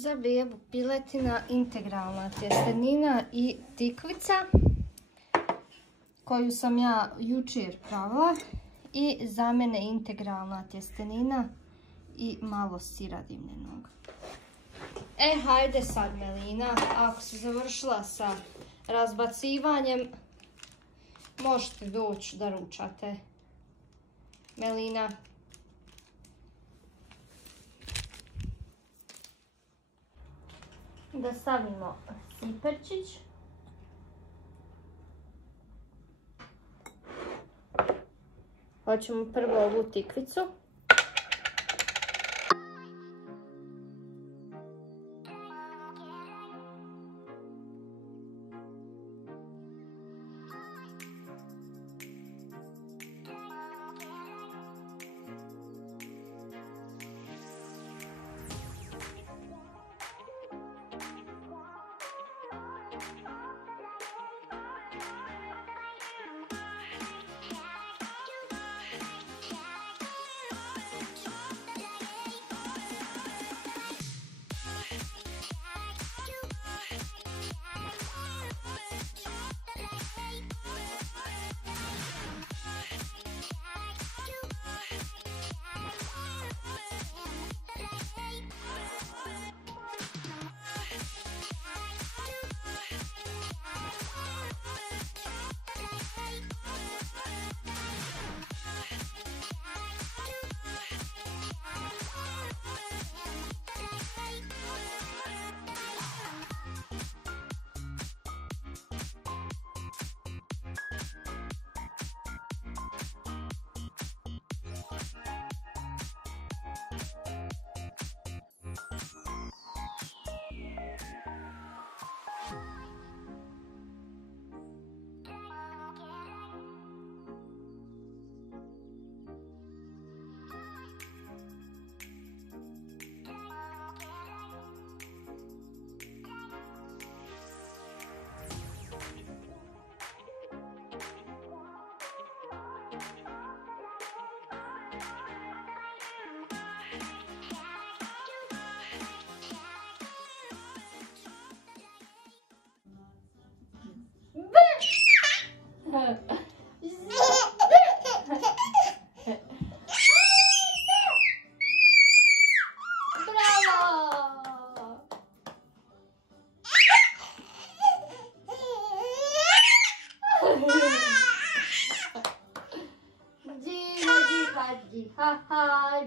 za bebu piletina, integralna tjestenina i tikvica koju sam ja jučer pravila i za mene integralna tjestenina i malo sira dimljenog. Hajde sad Melina, ako si završila sa razbacivanjem, možete doći da ručate. Melina. Da stavimo siperčić. Hoćemo prvo ovu tikvicu.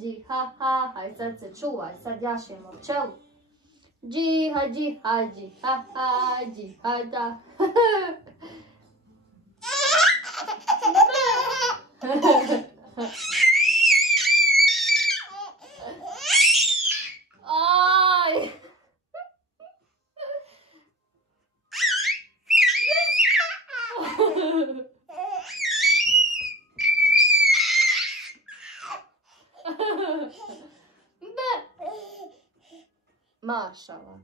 Džiha, haj sad se čuvaj, sad jašemo pčelu. Džiha, džihada. Aj! Mašala.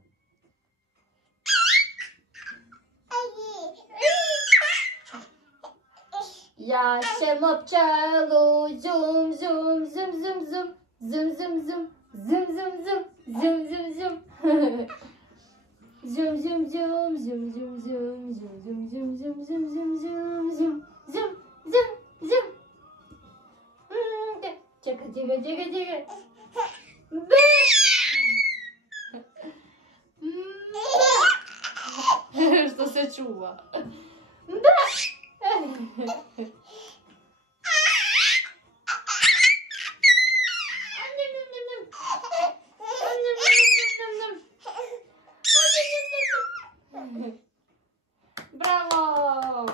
Jašemo pčelu, zum, zum, zum, zum, zum, zum, zum, zum, zum, zum, zum, zum, zum, zum. Zum, zum, zum, zum, zum, zum, zum, zum, zum, zum, zum, zum, zum, zum, zum, zum, zum. Čekaj, čekaj. Što se čuva? Bravo!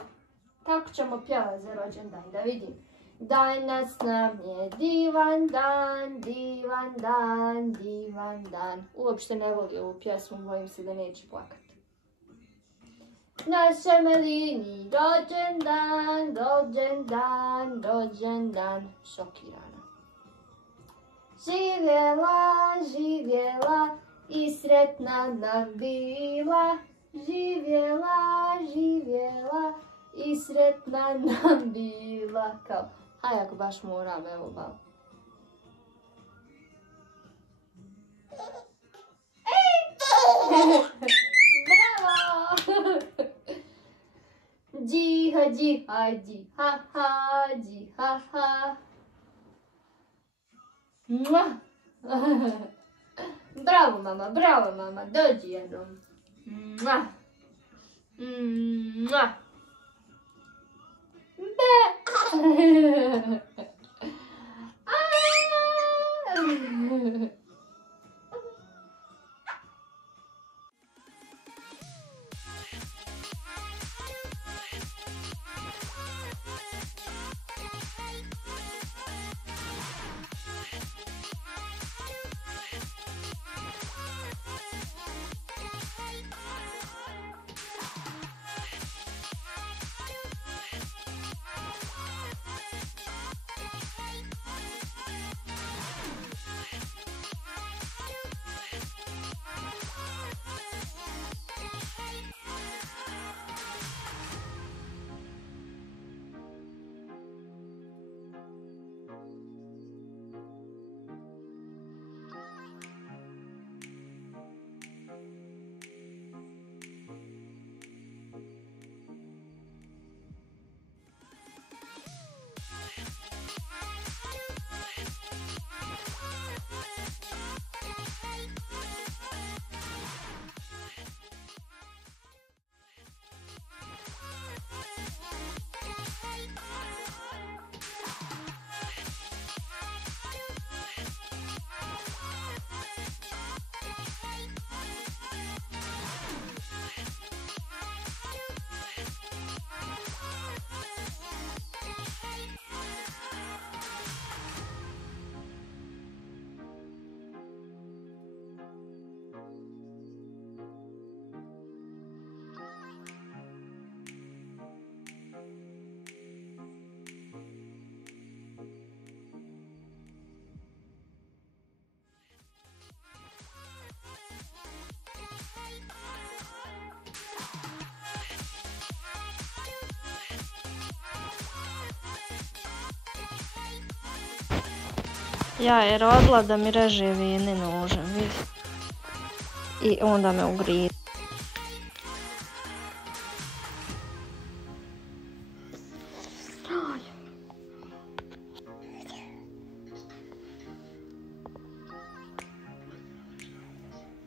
Kako ćemo pjevati za rođendan, da vidim. Danas nam je divan dan, divan dan, divan dan. Uopšte ne voli ovu pjesmu, bojim se da neće plakati. Naša Melini, rođendan, rođendan, rođendan. Šokirana. Živjela, živjela i sretna nam bila. Živjela, živjela i sretna nam bila. Kao, haj ako baš moram, evo malo. Ej! Bravo! Džiha, džiha, džiha, ha, džiha, ha. Bravo mama, dođi jednom. Be! Ja je rodila da mi reže vene nožem, vidi. I onda me ugrize.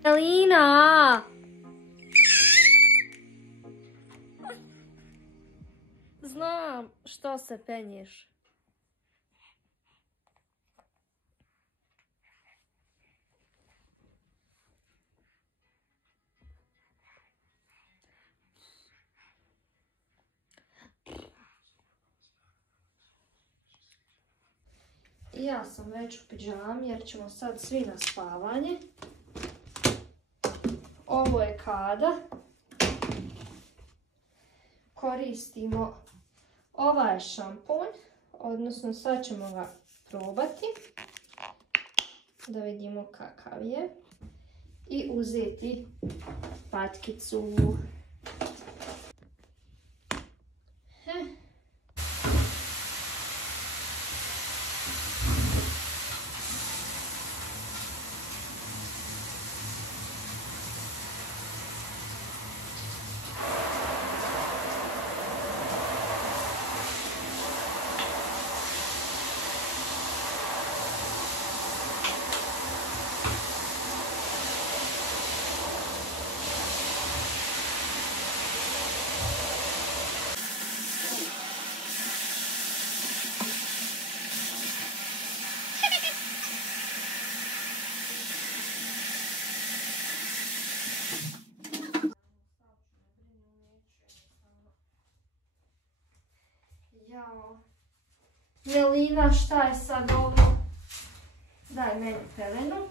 Elina! Znam što se penješ. Ja sam već u pidžami jer ćemo sad svi na spavanje. Ovo je kada koristimo ovaj šampon, odnosno sad ćemo ga probati da vidimo kakav je i uzeti patkicu. Jao. Melina, šta je sad ovo? Daj meni pelenu.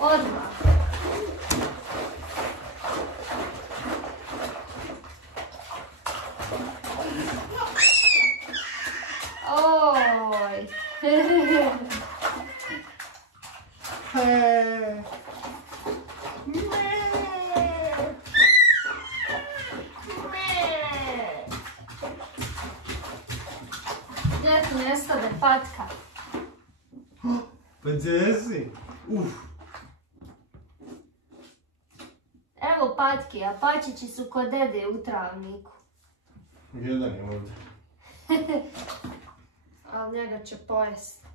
Odmah. Oj. eto nestade patka. Pa gdje si? Evo patke, a pačići su kod dede u travniku. Jedan je ovdje. Ali njega će pojesti.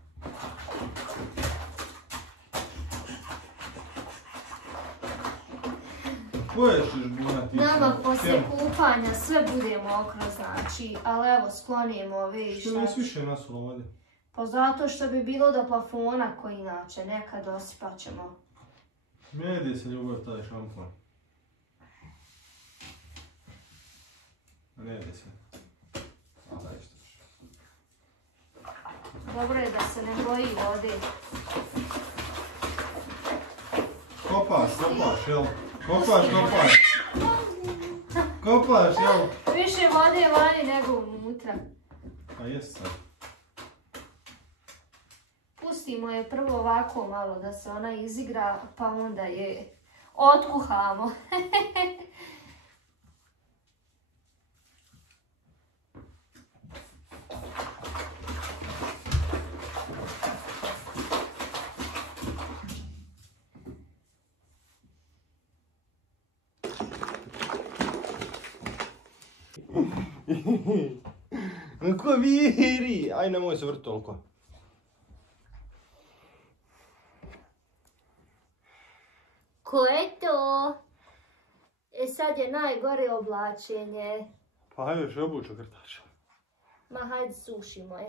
Poješiš bunati? Nama poslije kupanja sve bude mokro, znači, ali evo sklonijemo ove i Što šta. nas više nasulo ovdje? Pa zato što bi bilo do plafona koji inače nekad osipat ćemo. Ne jede se ljubav taj šampon. Ne jede se. A daj što ću. Dobro je da se ne boji vode. Kopaš, jel? Kopaš. Kopaš, jel? Više vode vani nego unutra. A jes sad. Pustimo je prvo ovako malo da se ona izigra, pa onda je otkuhamo. Ko viri? Aj, nemoj se vrti toliko. Ko je to? Sad je najgore oblačenje. Pa hajde još obuču krtača. Ma hajde sušimo je.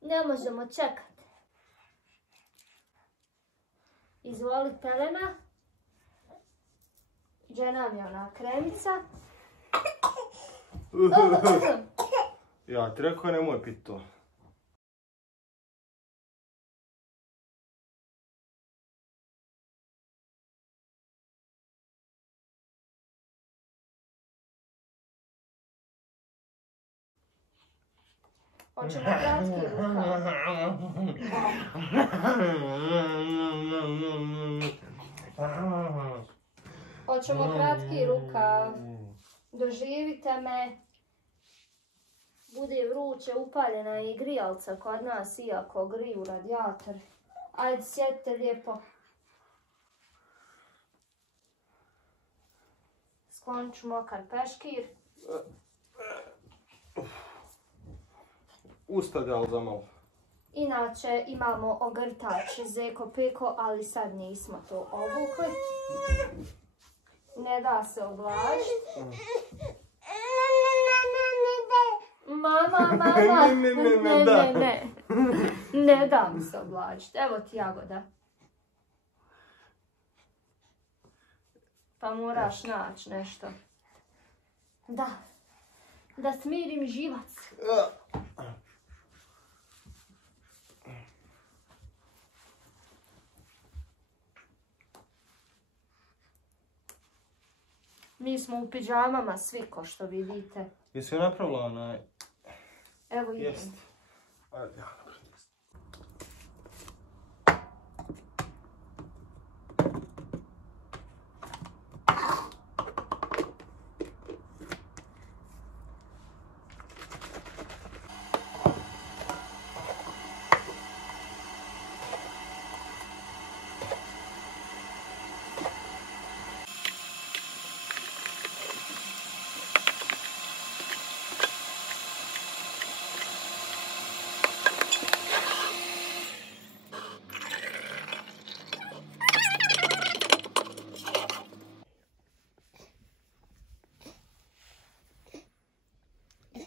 Ne možemo čekati. Izvoli pelena. Gdje nam je ona kremica? Ja ti rekao nemoj pit to. Hoćemo kratki rukav. Hoćemo kratki rukav. Doživite me. Bude vruće, upaljena je i grijalca kod nas, iako griju radijator. Ajde, sjedite lijepo. Sklonit ću mokar peškir. Ustade, ali za malo. Inače imamo ogrtač Zeko Peko, ali sad nismo to obukli. Ne da se oblažiti. Mama. Ne. Ne dam se oblačiti. Evo ti jagoda. Pa moraš naći nešto. Da smirim živac. Mi smo u pidžamama svi, ko što vidite. Jesi joj napravila onaj? Evo idem. Jest. Ajde, ja napravim.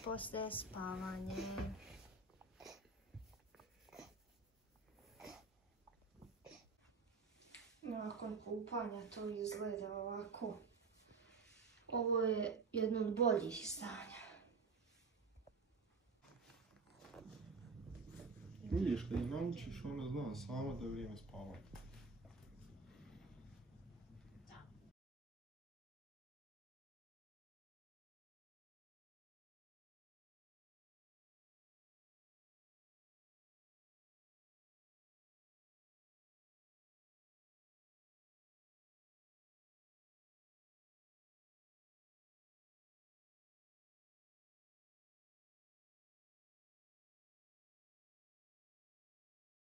Poslije spavanje. Nakon kupanja to izgleda ovako. Ovo je jedno od boljih izdanja. Vidiš, kad je naučiš, ona zna sama da vrijeme spavati.